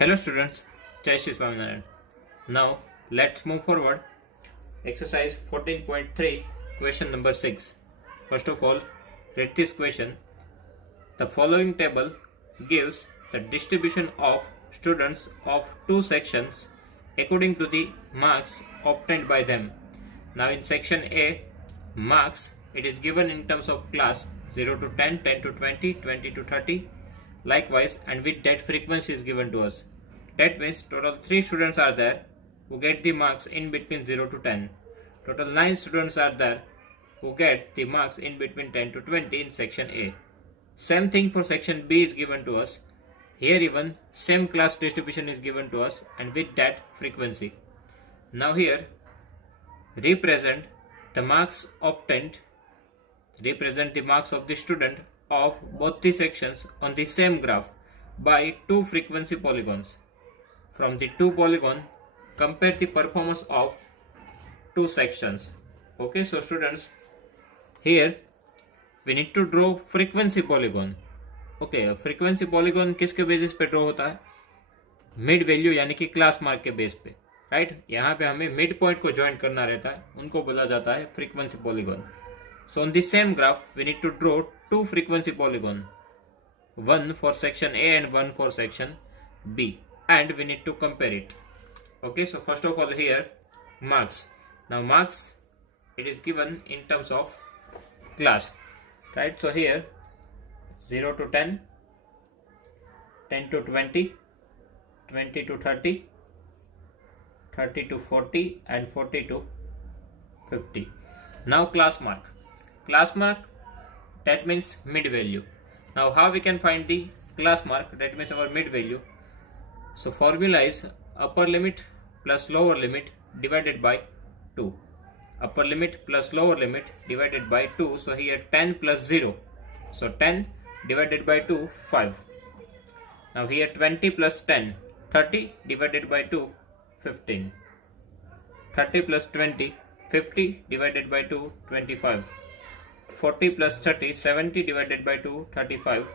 Hello students, Jai Shri Swaminarayan. Now let's move forward. Exercise 14.3, question number 6. First of all, read this question. The following table gives the distribution of students of two sections according to the marks obtained by them. Now in section A, marks, it is given in terms of class 0 to 10, 10 to 20, 20 to 30. Likewise, and with that frequency is given to us. That means total 3 students are there who get the marks in between 0 to 10. Total 9 students are there who get the marks in between 10 to 20 in section A. Same thing for section B is given to us. Here even same class distribution is given to us and with that frequency. Now here represent the marks obtained, represent the marks of the student of both the sections on the same graph by two frequency polygons. From the two polygons, compare the performance of two sections. Okay, so students, here we need to draw frequency polygon. Okay, frequency polygon किसके basis पे draw होता है? Mid value यानी कि class mark के base पे, right? यहाँ पे हमें मिड पॉइंट को ज्वाइन करना रहता है, उनको बोला जाता है frequency polygon. So on the same graph, we need to draw two frequency polygon, one for section A and one for section B, and we need to compare it. Okay, so first of all here marks. Now marks, it is given in terms of class, right? So here 0 to 10, 10 to 20, 20 to 30, 30 to 40 and 40 to 50. Now class mark. Class mark, that means mid value. Now how we can find the class mark, that means our mid value? So formula is upper limit plus lower limit divided by 2. Upper limit plus lower limit divided by 2. So here 10 plus 0. So 10 divided by 2, 5. Now here 20 plus 10, 30 divided by 2, 15. 30 plus 20, 50 divided by 2, 25. 40 plus 30, 70 divided by 2, 35.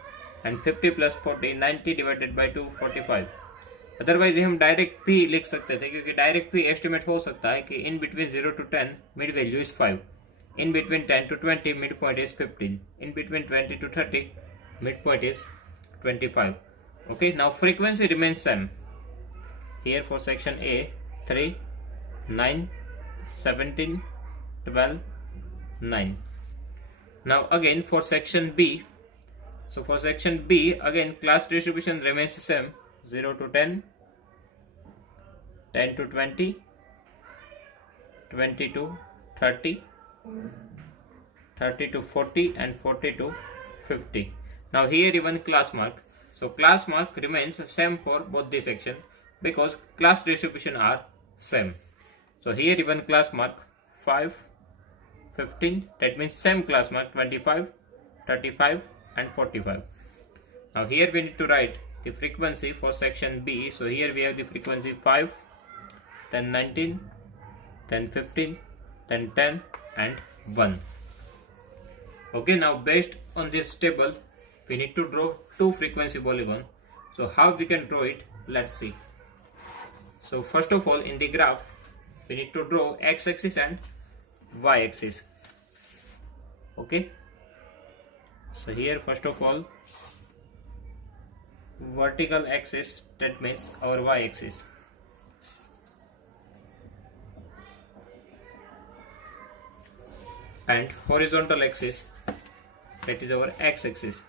And 50 plus 40, 90 divided by 2, 45. Otherwise हम direct भी लिख सकते थे, क्योंकि direct भी estimate हो सकता है कि in between 0 to 10 mid value is 5, in between 10 to 20 mid point is 15, in between 20 to 30 mid point is 25. Okay, now frequency remains same. Here for section A, 3, 9, 17, 12, 9. Now again for section B. So for section B, again class distribution remains the same. 0 to 10, 10 to 20, 20 to 30, 30 to 40 and 40 to 50. Now here even class mark. So class mark remains same for both the section because class distribution are same. So here even class mark 5, 15, that means same class mark 25, 35 and 45. Now here we need to write the frequency for section B. So here we have the frequency 5, then 19, then 15, then 10 and 1. Okay, now based on this table we need to draw two frequency polygon. So how we can draw it, let's see. So first of all in the graph we need to draw x-axis and y-axis. Okay, so here first of all vertical axis, that means our y-axis, and horizontal axis, that is our x-axis.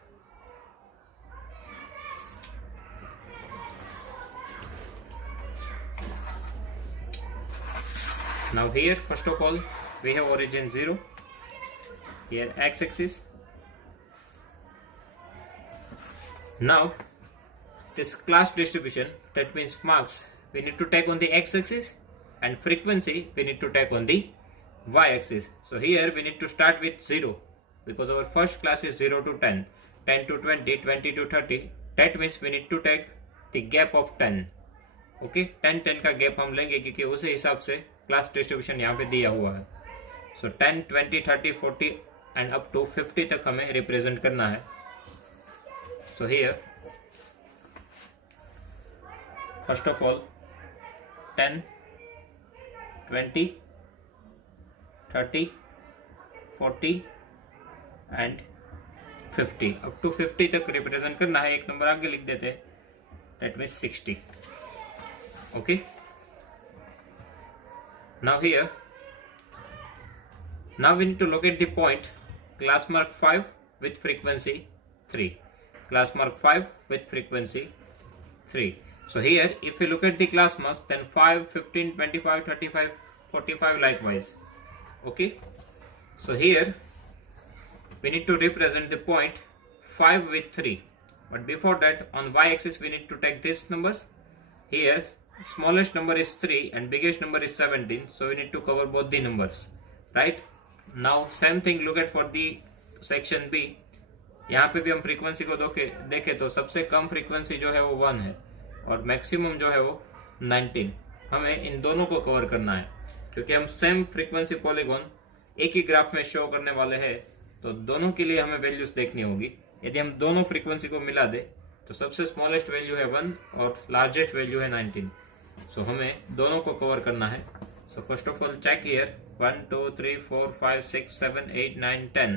Now here first of all we have origin 0, here x-axis. Now this class distribution, that means marks, we need to take on the x-axis and frequency we need to take on the y-axis. So here we need to start with 0 because our first class is 0 to 10, 10 to 20, 20 to 30. That means we need to take the gap of 10. Okay, 10 10 का gap हम लेंगे क्योंकि उसी हिसाब से class distribution यहाँ पे दिया हुआ है. So 10, 20, 30, 40 and up to 50 तक हमें रिप्रेजेंट करना है. So here first of all 10, 20, 30, 40 and 50, up to 50 तक रिप्रेजेंट करना है। एक नंबर आगे लिख देते हैं, that means 60। Okay, now here, now we need to locate the point class mark 5 with frequency 3, class mark 5 with frequency 3. So here if we look at the class marks, then 5, 15, 25, 35, 45 likewise. Okay, so here we need to represent the point 5 with 3, but before that on y-axis we need to take these numbers. Here smallest number is 3 and biggest number is 17, so we need to cover both the numbers, right? Now same thing look at for the section B. यहाँ पे भी हम frequency को देखें तो सबसे कम frequency जो है वो 1 है और मैक्सिमम जो है वो 19। हमें इन दोनों को कवर करना है क्योंकि हम सेम फ्रीक्वेंसी पॉलीगॉन एक ही ग्राफ में शो करने वाले हैं, तो दोनों के लिए हमें वैल्यूज देखनी होगी। यदि हम दोनों फ्रीक्वेंसी को मिला दे तो सबसे स्मॉलेस्ट वैल्यू है 1 और लार्जेस्ट वैल्यू है 19। सो हमें दोनों को कवर करना है। So first of all check here, 1, 2, 3, 4, 5, 6, 7, 8, 9, 10,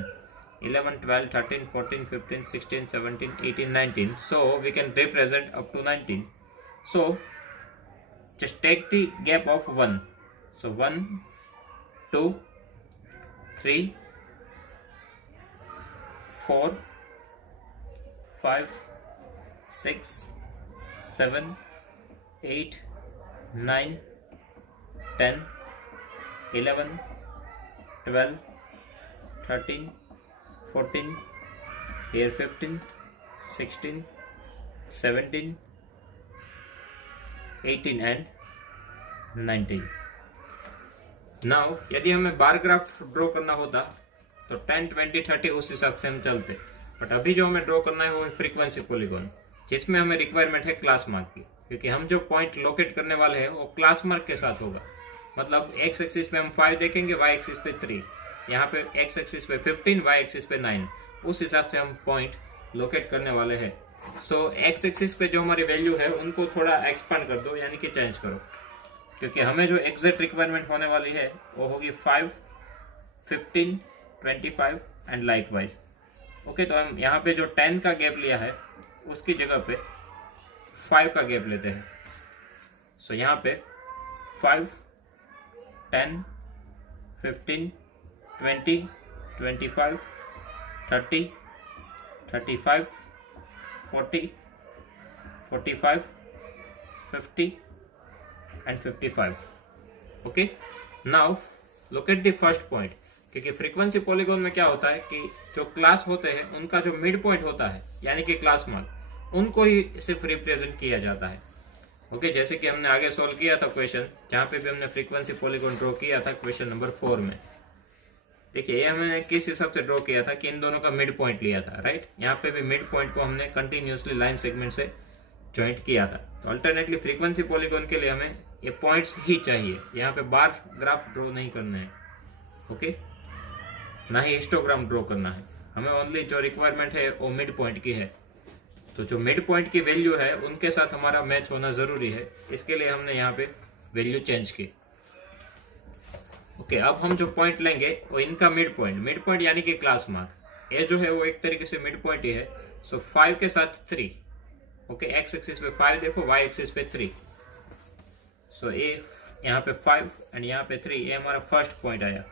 11, 12, 13, 14, 15, 16, 17, 18, 19. So we can represent up to 19. So just take the gap of 1. So 1, 2, 3, 4, 5, 6, 7, 8, 9, 10, 11, 12, 13, 14, here 15, 16, 17, 18 and 19. Now यदि हमें बार ग्राफ ड्रॉ करना होता तो 10, 20, 30 उस हिसाब से हम चलते, बट अभी जो हमें ड्रॉ करना है वो है फ्रीक्वेंसी पॉलीगॉन, जिसमें हमें रिक्वायरमेंट है क्लास मार्क की, क्योंकि हम जो पॉइंट लोकेट करने वाले हैं वो क्लास मार्क के साथ होगा। मतलब एक्स एक्सिस पे हम 5 देखेंगे, वाई एक्सिस पे 3, यहाँ पे एक्स एक्सिस पे 15, वाई एक्सिस पे 9, उस हिसाब से हम पॉइंट लोकेट करने वाले हैं। सो एक्स एक्सिस पे जो हमारी वैल्यू है उनको थोड़ा एक्सपांड कर दो, यानी कि चेंज करो, क्योंकि हमें जो एग्जैक्ट रिक्वायरमेंट होने वाली है वो होगी 5, 15, 25 एंड लाइक वाइज। ओके, तो हम यहाँ पे जो 10 का गैप लिया है उसकी जगह पे 5 का गैप लेते हैं। सो यहाँ पे 5, 10, 15, 20, 25, 30, 35, 40, 45, 50 and 55. Okay, now look at the first point, क्योंकि फ्रीक्वेंसी पॉलीगॉन में क्या होता है कि जो क्लास होते हैं उनका जो मिड पॉइंट होता है यानी कि क्लास मार्क, उनको ही सिर्फ रिप्रेजेंट किया जाता है। ओके, जैसे कि हमने आगे सॉल्व किया था क्वेश्चन, जहाँ पे भी हमने फ्रीक्वेंसी पॉलीगॉन ड्रॉ किया था क्वेश्चन नंबर 4 में। देखिए ये हमने किस हिसाब से ड्रॉ किया था कि इन दोनों का मिड पॉइंट लिया था, राइट। यहाँ पे भी मिड पॉइंट को हमने कंटिन्यूसली लाइन सेगमेंट से ज्वाइंट किया था। तो अल्टरनेटली फ्रीक्वेंसी पॉलीगॉन के लिए हमें ये पॉइंट्स ही चाहिए, यहाँ पे बार ग्राफ ड्रॉ नहीं करना है। ओके, ना ही हिस्टोग्राम ड्रॉ करना है, हमें ओनली जो रिक्वायरमेंट है वो मिड पॉइंट की है। तो जो मिड पॉइंट की वैल्यू है उनके साथ हमारा मैच होना जरूरी है, इसके लिए हमने यहाँ पे वैल्यू चेंज की। ओके, अब हम जो पॉइंट लेंगे वो इनका मिड पॉइंट यानी कि क्लास मार्क, ये जो है वो एक तरीके से मिड पॉइंट ही है। सो 5 के साथ 3, ओके, एक्स एक्सिस पे 5 देखो, वाई एक्सिस पे 3। सो ये यहाँ पे 5 एंड यहाँ पे 3, ये हमारा फर्स्ट पॉइंट आया।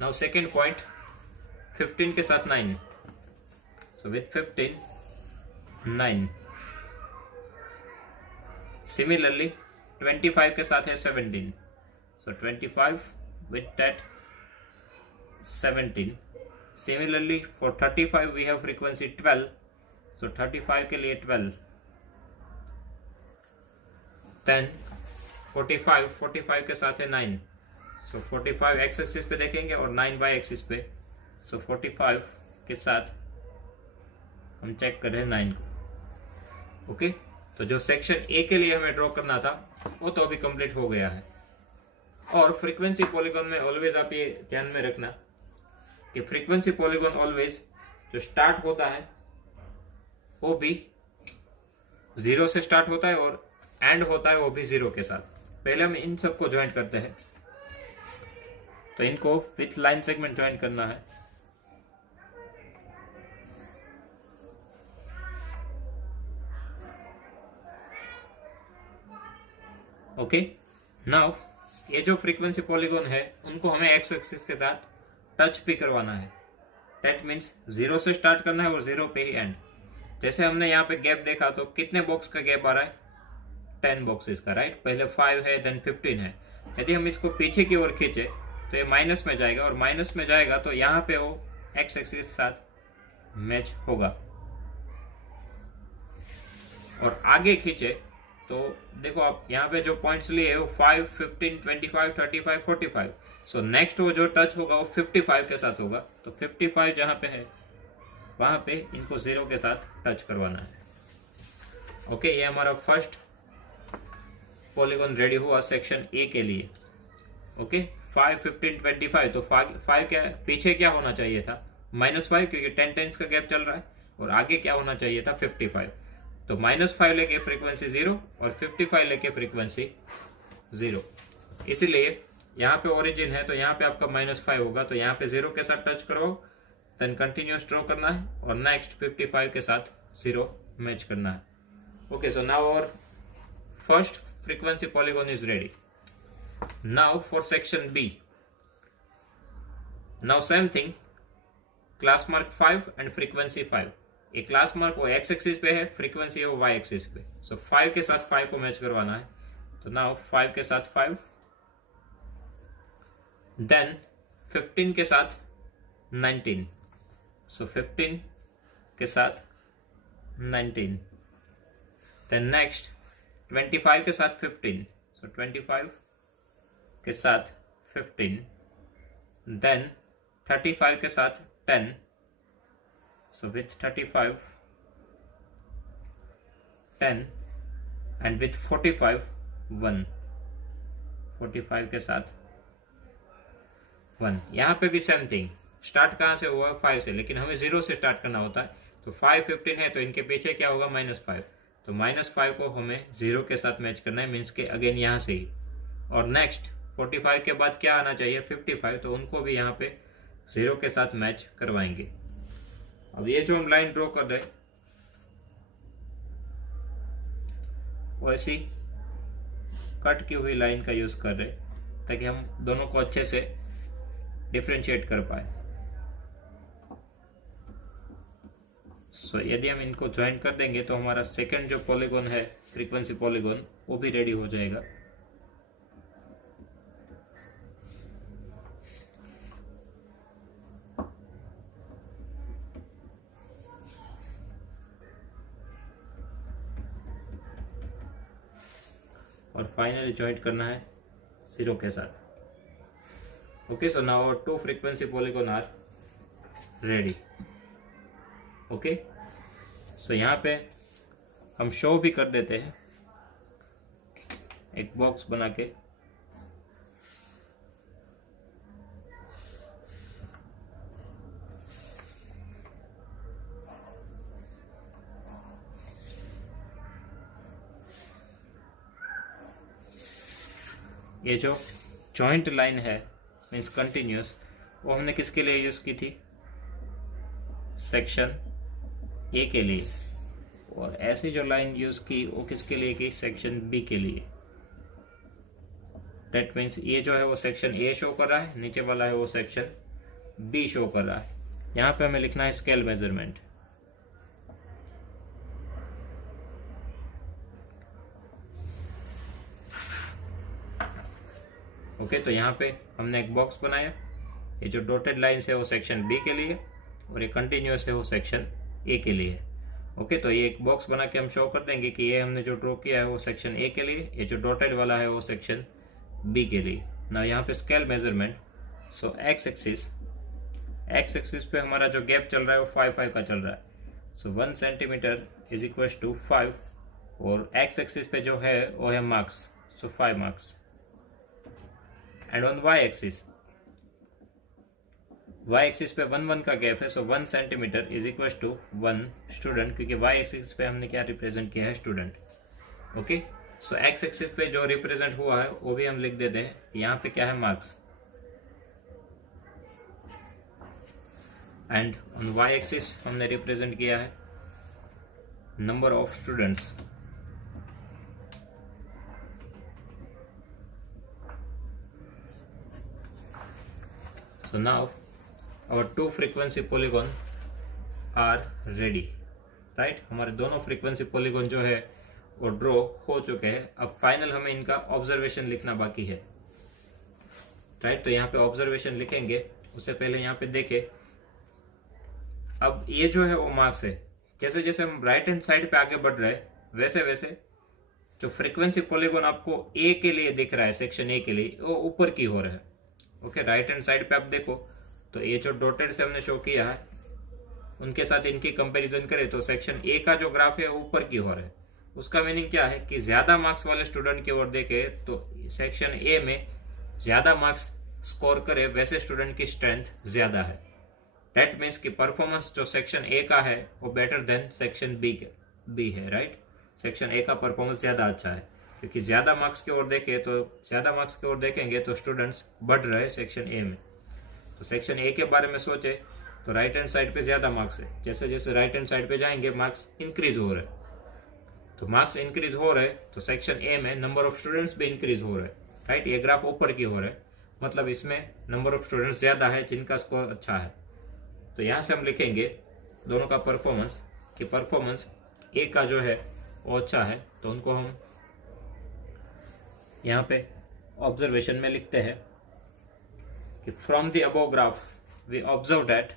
नाउ सेकेंड पॉइंट 15 के साथ 9, सो विथ 15 9। सिमिलरली 25 के साथ है 17, सो 25 with that 17. Similarly for 35 we have frequency 12, so 35 के लिए 12. Then 45 के साथ है 9, so 45 x एक्सिस पे देखेंगे और 9 y एक्सिस पे, so 45 के साथ हम चेक कर रहे हैं 9 को। ओके, तो जो सेक्शन ए के लिए हमें ड्रॉ करना था वो तो अभी कंप्लीट हो गया है। और फ्रीक्वेंसी पॉलीगॉन में ऑलवेज आप ये ध्यान में रखना कि फ्रीक्वेंसी पॉलीगॉन ऑलवेज जो स्टार्ट होता है वो भी 0 से स्टार्ट होता है और एंड होता है वो भी 0 के साथ। पहले हम इन सबको ज्वाइन करते हैं, तो इनको विथ लाइन सेगमेंट ज्वाइन करना है। ओके, नाउ ये जो फ्रीक्वेंसी पॉलीगॉन है उनको हमें एक्स एक्सिस के साथ टच भी करवाना है। दैट मीन्स 0 से स्टार्ट करना है और 0 पे ही एंड। जैसे हमने यहाँ पे गैप देखा तो कितने बॉक्स का गैप आ रहा है, 10 बॉक्सेस का, राइट। पहले 5 है, देन 15 है। यदि हम इसको पीछे की ओर खींचे तो ये माइनस में जाएगा, और माइनस में जाएगा तो यहाँ पे वो एक्स एक्सिस के साथ मैच होगा। और आगे खींचे तो देखो आप यहाँ पे जो पॉइंट्स लिए है वो 5, 15, 25, 35, 45। सो नेक्स्ट वो जो टच होगा वो 55 के साथ होगा। तो 55 जहाँ पे है वहाँ पे इनको 0 के साथ टच करवाना है। ओके, ये हमारा फर्स्ट पॉलीगॉन रेडी हुआ सेक्शन ए के लिए। ओके, 5, 15, 25। तो 5 क्या पीछे क्या होना चाहिए था, -5, क्योंकि 10 टेंस का गैप चल रहा है। और आगे क्या होना चाहिए था, 55। तो -5 लेके फ्रीक्वेंसी 0 और 55 लेके फ्रीक्वेंसी 0। इसीलिए यहाँ पे ओरिजिन है तो यहाँ पे आपका -5 होगा, तो यहाँ पे 0 के साथ टच करो, देन कंटिन्यूस ड्रॉ करना है और नेक्स्ट 55 के साथ 0 मैच करना है। Okay, so now our first frequency polygon is ready. Now for section B. Now same thing, class mark 5 and frequency 5. ये क्लास मार्क वो x एक्सिस पे है, फ्रीक्वेंसी है वो y एक्सिस पे। सो 5 के साथ 5 को मैच करवाना है। तो नाउ 5 के साथ 5, देन 15 के साथ 19। सो 15 के साथ 19, देन नेक्स्ट 25 के साथ 15। सो 25 के साथ 15, देन 35 के साथ 10। So with 35, 10, and with 45, 1। 45 के साथ 1। यहाँ पे भी सेम थिंग, स्टार्ट कहाँ से हुआ, 5 से, लेकिन हमें 0 से स्टार्ट करना होता है। तो 5, 15 है तो इनके पीछे क्या होगा, -5। तो -5 को हमें 0 के साथ मैच करना है, मीन्स के अगेन यहाँ से ही। और नेक्स्ट 45 के बाद क्या आना चाहिए, 55। तो उनको भी यहाँ पे 0 के साथ मैच करवाएंगे। अब ये जो हम लाइन ड्रॉ कर रहे वो ऐसी कट की हुई लाइन का यूज कर रहे ताकि हम दोनों को अच्छे से डिफरेंशिएट कर पाए। सो यदि हम इनको ज्वाइन कर देंगे तो हमारा सेकंड जो पॉलीगॉन है, फ्रीक्वेंसी पॉलीगॉन, वो भी रेडी हो जाएगा। और फाइनली ज्वाइंट करना है 0 के साथ। Okay, so now 2 frequency polygon are ready. Okay, so यहाँ पे हम शो भी कर देते हैं एक बॉक्स बना के। ये जो जॉइंट लाइन है मीन्स कंटिन्यूस, वो हमने किसके लिए यूज की थी, सेक्शन ए के लिए। और ऐसी जो लाइन यूज की वो किसके लिए की, सेक्शन बी के लिए। डेट मीन्स ये जो है वो सेक्शन ए शो कर रहा है, नीचे वाला है वो सेक्शन बी शो कर रहा है। यहाँ पे हमें लिखना है स्केल मेजरमेंट। ओके, तो यहाँ पे हमने एक बॉक्स बनाया। ये जो डॉटेड लाइन्स है वो सेक्शन बी के लिए और ये कंटिन्यूस है वो सेक्शन ए के लिए। ओके, तो ये एक बॉक्स बना के हम शो कर देंगे कि ये हमने जो ड्रॉ किया है वो सेक्शन ए के लिए, ये जो डॉटेड वाला है वो सेक्शन बी के लिए। ना यहाँ पे स्केल मेजरमेंट, सो एक्स एक्सिस पे हमारा जो गैप चल रहा है वो 5 का चल रहा है। So 1 centimetre is equal to 5, और एक्स एक्सिस पे जो है वो है marks, so 5 marks. And on Y axis पे 1 का गैप है, so 1 centimetre is equal to 1 student, क्योंकि वाई एक्सिस पे हमने क्या रिप्रेजेंट किया है, student. Okay, so X axis पे जो रिप्रेजेंट हुआ है वो भी हम लिख देते हैं। यहाँ पे क्या है marks, and on Y axis हमने रिप्रेजेंट किया है number of students. So now our two frequency polygon are ready, right? हमारे दोनों फ्रीक्वेंसी पॉलीगॉन जो है वो ड्रॉ हो चुके हैं। अब फाइनल हमें इनका ऑब्जर्वेशन लिखना बाकी है, राइट? तो यहाँ पे ऑब्जर्वेशन लिखेंगे, उससे पहले यहाँ पे देखें। अब ये जो है वो मार्क्स है। जैसे जैसे हम राइट हैंड साइड पे आगे बढ़ रहे हैं वैसे वैसे जो फ्रीक्वेंसी पॉलीगॉन आपको ए के लिए दिख रहा है, सेक्शन ए के लिए, वो ऊपर की हो रहा है। ओके, राइट हैंड साइड पे आप देखो तो ये जो डॉटेड से हमने शो किया है उनके साथ इनकी कंपैरिजन करें तो सेक्शन ए का जो ग्राफ है वो ऊपर की हो रहा है। उसका मीनिंग क्या है कि ज्यादा मार्क्स वाले स्टूडेंट की ओर देखे तो सेक्शन ए में ज्यादा मार्क्स स्कोर करे वैसे स्टूडेंट की स्ट्रेंथ ज्यादा है। दैट मीन्स कि परफॉर्मेंस जो सेक्शन ए का है वो बेटर देन सेक्शन बी है, राइट? सेक्शन ए का परफॉर्मेंस ज्यादा अच्छा है क्योंकि ज्यादा मार्क्स की ओर देखेंगे तो स्टूडेंट्स बढ़ रहे हैं सेक्शन ए में। तो सेक्शन ए के बारे में सोचे तो राइट हैंड साइड पे ज्यादा मार्क्स है। जैसे जैसे राइट हैंड साइड पे जाएंगे मार्क्स इंक्रीज हो रहे हैं। तो मार्क्स इंक्रीज हो रहे हैं तो सेक्शन ए में नंबर ऑफ स्टूडेंट्स भी इंक्रीज हो रहे हैं, राइट? ये ग्राफ ऊपर की हो रहा है, मतलब इसमें नंबर ऑफ स्टूडेंट्स ज्यादा है जिनका स्कोर अच्छा है। तो यहाँ से हम लिखेंगे दोनों का परफॉर्मेंस कि परफॉर्मेंस ए का जो है वो अच्छा है। तो उनको हम यहाँ पे ऑब्जर्वेशन में लिखते हैं कि from the above graph we observe that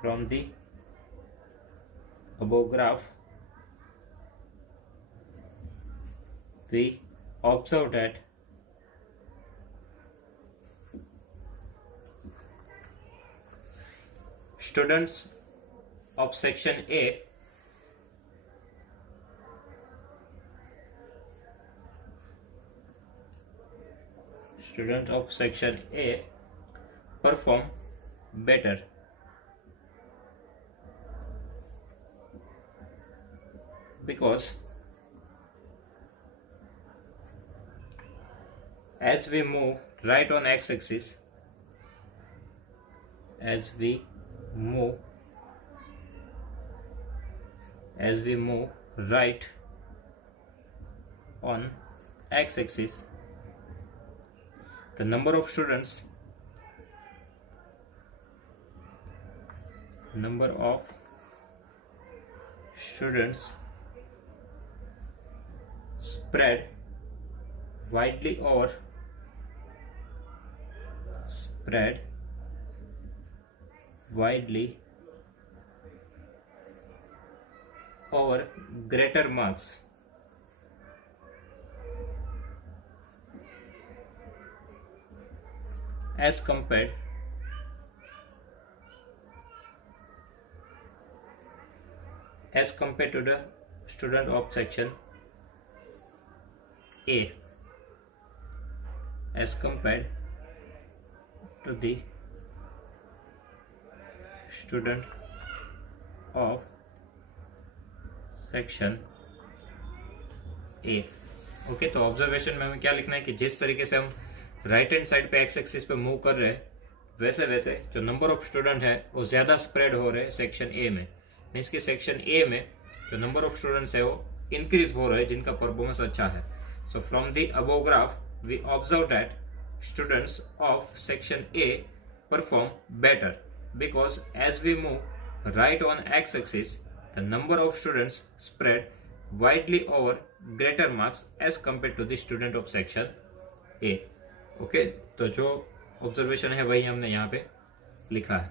from the above graph we observe that students of section A perform better because as we move right on x-axis, as we move right on x-axis, the number of students spread widely over greater marks as compared to the student of section A, as compared to the student of section A. Okay, तो observation में हमें क्या लिखना है कि जिस तरीके से हम राइट हैंड साइड पे एक्स एक्सिस पे मूव कर रहे हैं वैसे वैसे जो नंबर ऑफ स्टूडेंट है वो ज्यादा स्प्रेड हो रहे हैं सेक्शन ए में। मीन्स कि सेक्शन ए में जो नंबर ऑफ स्टूडेंट्स है वो इंक्रीज हो रहे हैं जिनका परफॉर्मेंस अच्छा है। So from the above graph we observe that students of section A perform better because as we move right on X axis the number of students spread widely over greater marks as compared to the student of section A. Okay, तो जो observation है वही हमने यहाँ पे लिखा है।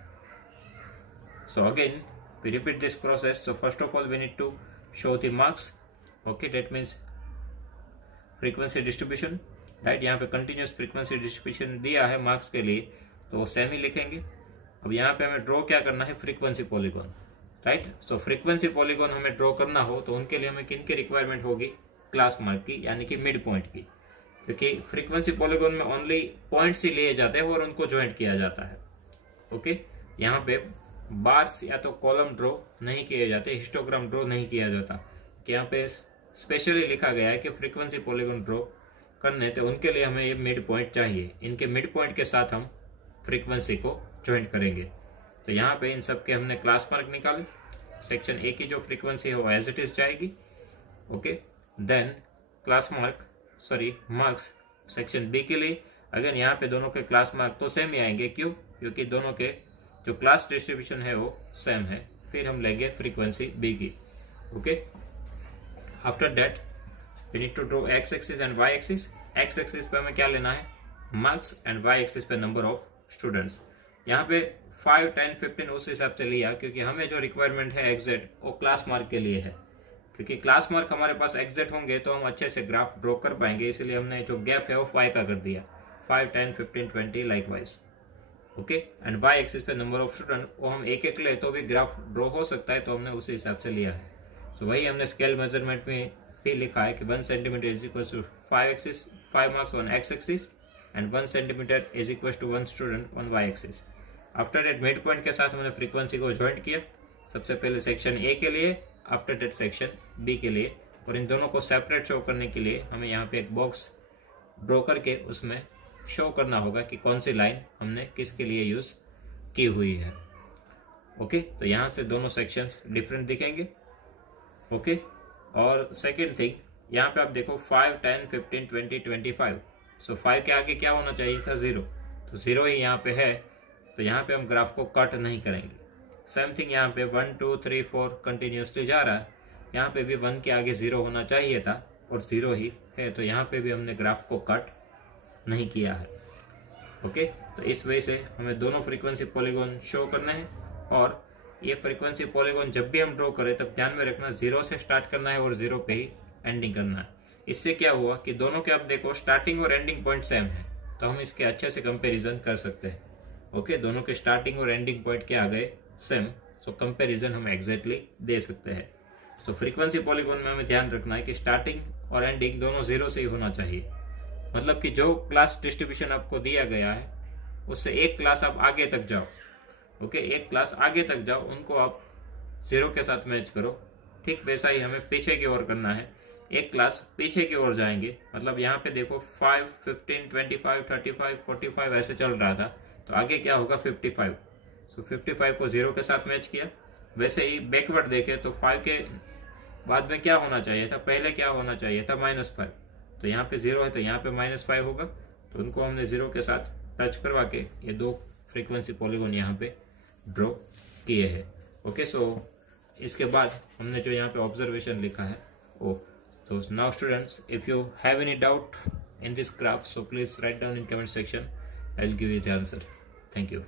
So again we repeat this process. So first of all we need to show the marks. Okay, that means frequency distribution, right? यहाँ पे कंटिन्यूस फ्रीक्वेंसी डिस्ट्रीब्यूशन दिया है मार्क्स के लिए तो वो सेम ही लिखेंगे। अब यहाँ पे हमें ड्रॉ क्या करना है, फ्रीक्वेंसी पॉलीगॉन, राइट? सो फ्रीक्वेंसी पॉलीगॉन हमें ड्रॉ करना हो तो उनके लिए हमें किन की रिक्वायरमेंट होगी, क्लास मार्क की, यानी कि मिड पॉइंट की, क्योंकि फ्रीक्वेंसी पॉलीगॉन में ओनली पॉइंट्स ही लिए जाते हैं और उनको ज्वाइंट किया जाता है। ओके, यहाँ पे बार्स या तो कॉलम ड्रॉ नहीं किए जाते, हिस्टोग्राम ड्रॉ नहीं किया जाता। कि यहाँ पे स्पेशली लिखा गया है कि फ्रीक्वेंसी पॉलीगॉन ड्रॉ करने तो उनके लिए हमें ये मिड पॉइंट चाहिए, इनके मिड पॉइंट के साथ हम फ्रीक्वेंसी को ज्वाइंट करेंगे। तो यहाँ पे इन सब के हमने क्लास मार्क निकाले। सेक्शन ए की जो फ्रीक्वेंसी है वो एज इट इज जाएगी। Okay, then class marks section B के लिए अगेन यहाँ पे दोनों के क्लास मार्क तो सेम ही आएंगे। क्यों? क्योंकि दोनों के जो क्लास डिस्ट्रीब्यूशन है वो सेम है। फिर हम लेंगे फ्रीक्वेंसी बी की। Okay, after that we need to draw X axis and Y axis. X axis पे हमें क्या लेना है? मार्क्स, एंड वाई एक्सिस पे नंबर ऑफ स्टूडेंट्स। यहाँ पे 5, 10, 15 उस हिसाब से लिया क्योंकि हमें जो रिक्वायरमेंट है एग्जैक्ट वो क्लास मार्क के लिए है। क्योंकि क्लास मार्क हमारे पास एग्जैक्ट होंगे तो हम अच्छे से ग्राफ ड्रॉ कर पाएंगे, इसलिए हमने जो गैप है वो 5 का कर दिया। 5, 10, 15, 20 likewise. Okay, and Y axis पे नंबर ऑफ स्टूडेंट वो हम एक एक ले तो भी ग्राफ ड्रॉ हो सकता है, तो हमने उसी हिसाब से लिया है। तो वही हमने स्केल मेजरमेंट में भी लिखा है कि 1 centimetre is equal to 5 marks on X axis and 1 centimetre is equal to 1 student on Y axis. After that mid point के साथ हमने फ्रीक्वेंसी को ज्वाइंट किया। सबसे पहले सेक्शन ए के लिए, आफ्टर दैट सेक्शन बी के लिए, और इन दोनों को सेपरेट शो करने के लिए हमें यहाँ पे एक बॉक्स ड्रॉ करके उसमें शो करना होगा कि कौन सी लाइन हमने किसके लिए यूज की हुई है। ओके, तो यहाँ से दोनों सेक्शंस डिफरेंट दिखेंगे। ओके, और सेकेंड थिंग यहाँ पे आप देखो 5, 10, 15, 20, 25। सो 5 के आगे क्या होना चाहिए था? 0। तो 0 ही यहाँ पे है, तो यहाँ पे हम ग्राफ को कट नहीं करेंगे। सेम थिंग यहाँ पे 1, 2, 3, 4 कंटिन्यूसली जा रहा है, यहाँ पे भी 1 के आगे 0 होना चाहिए था और 0 ही है, तो यहाँ पे भी हमने ग्राफ को कट नहीं किया है। ओके, तो इस वजह से हमें दोनों फ्रीक्वेंसी पॉलीगॉन शो करने हैं, और ये फ्रीक्वेंसी पॉलीगॉन जब भी हम ड्रॉ करें तब ध्यान में रखना 0 से स्टार्ट करना है और 0 पे ही एंडिंग करना है। इससे क्या हुआ कि दोनों के आप देखो स्टार्टिंग और एंडिंग पॉइंट सेम है, तो हम इसके अच्छे से कंपेरिजन कर सकते हैं। ओके, दोनों के स्टार्टिंग और एंडिंग पॉइंट क्या आ गए? सेम। सो कंपेरिजन हम एग्जैक्टली दे सकते हैं। सो फ्रीक्वेंसी पॉलीगॉन में हमें ध्यान रखना है कि स्टार्टिंग और एंडिंग दोनों 0 से ही होना चाहिए। मतलब कि जो क्लास डिस्ट्रीब्यूशन आपको दिया गया है उससे एक क्लास आप आगे तक जाओ। ओके, एक क्लास आगे तक जाओ, उनको आप 0 के साथ मैच करो। ठीक वैसा ही हमें पीछे की ओर करना है, एक क्लास पीछे की ओर जाएंगे। मतलब यहाँ पे देखो 5, 15, 25, 35, 45 ऐसे चल रहा था, तो आगे क्या होगा? 55। सो 55 को 0 के साथ मैच किया। वैसे ही बैकवर्ड देखें तो 5 के बाद में क्या होना चाहिए था? पहले क्या होना चाहिए था? -5। तो यहाँ पे 0 है तो यहाँ पे -5 होगा, तो उनको हमने 0 के साथ टच करवा के ये दो फ्रीक्वेंसी पॉलीगॉन यहाँ पे ड्रॉ किए हैं। ओके, सो इसके बाद हमने जो यहाँ पे ऑब्जर्वेशन लिखा है वो, so now students, if you have any doubt in this graph, so please write down in comment section. I'll give you the answer. Thank you.